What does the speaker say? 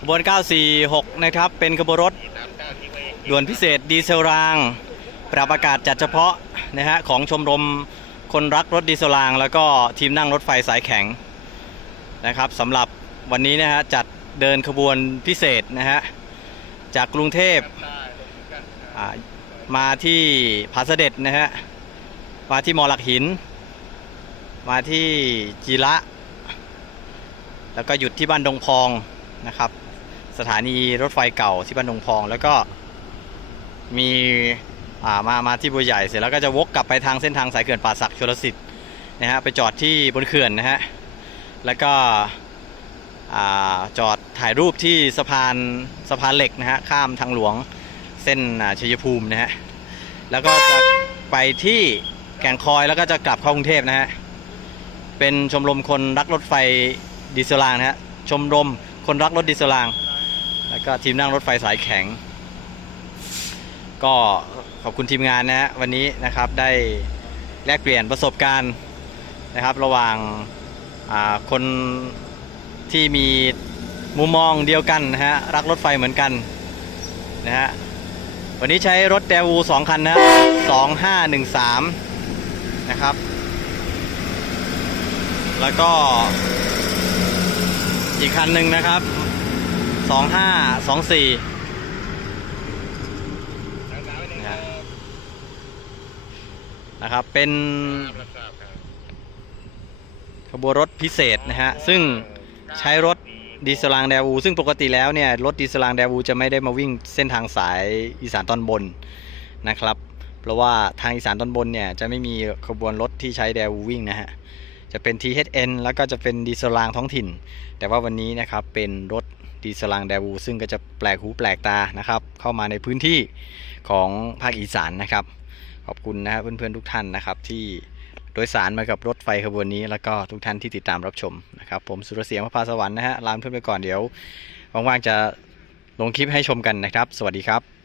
ขบวน 946 นะครับ เป็นขบวนรถด่วนพิเศษดีเซลราง ปรับอากาศจัดเฉพาะนะฮะของชมรมคนรักรถดีเซลราง แล้วก็ทีมนั่งรถไฟสายแข็งนะครับสำหรับวันนี้นะฮะจัดเดินขบวนพิเศษนะฮะจากกรุงเทพมาที่ผาเสด็จนะฮะมาที่มอหลักหิน มาที่จีระ แล้วก็หยุดที่บ้านดงพอง นะครับ สถานีรถไฟเก่าที่บ้านดงพอง แล้วก็มีมามาที่บัวใหญ่เสร็จแล้วก็จะวกกลับไปทางเส้นทางสายเขื่อนป่าสักชลสิทธิ์นะฮะไปจอดที่บนเขื่อนนะฮะแล้วก็จอดถ่ายรูปที่สะพานสะพานเหล็กนะฮะข้ามทางหลวงเส้นชัยภูมินะฮะแล้วก็จะไปที่แก่งคอยแล้วก็จะกลับเข้ากรุงเทพนะฮะเป็นชมรมคนรักรถไฟดีเซลรางนะฮะชมรม คนรักรถดีเซลาง แล้วก็ทีมนั่งรถไฟสายแข็ง ก็ขอบคุณทีมงานนะฮะวันนี้นะครับได้แลกเปลี่ยนประสบการณ์นะครับ ระหว่างาคนที่มีมุมมองเดียวกันนะฮะรักรถไฟเหมือนกันนะฮะวันนี้ใช้รถเดวูสองคันนะสองห้าหนึ่งสามนะครับ แล้วก็ อีกคันหนึ่งนะครับสองห้าสองสี่นะครับ เป็นขบวนรถพิเศษนะฮะ ซึ่งใช้รถดีเซลางแดวู ซึ่งปกติแล้วเนี่ย รถดีเซลางแดวูจะไม่ได้มาวิ่งเส้นทางสายอีสานตอนบนนะครับ เพราะว่าทางอีสานตอนบนเนี่ย จะไม่มีขบวนรถที่ใช้แดวูวิ่งนะฮะ จะเป็น THN แล้วก็จะเป็นดีเซลรางท้องถิ่น แต่ว่าวันนี้นะครับเป็นรถดีเซลรางแดวูซึ่งก็จะแปลกหูแปลกตานะครับ เข้ามาในพื้นที่ของภาคอีสานนะครับ ขอบคุณนะครับเพื่อนๆทุกท่านนะครับที่โดยสารมากับรถไฟขบวนนี้ แล้วก็ทุกท่านที่ติดตามรับชมนะครับ ผมสุรเสียงพระพาสวรรค์นะฮะลามเพื่อนไปก่อนเดี๋ยวว่างๆจะลงคลิปให้ชมกันนะครับ สวัสดีครับ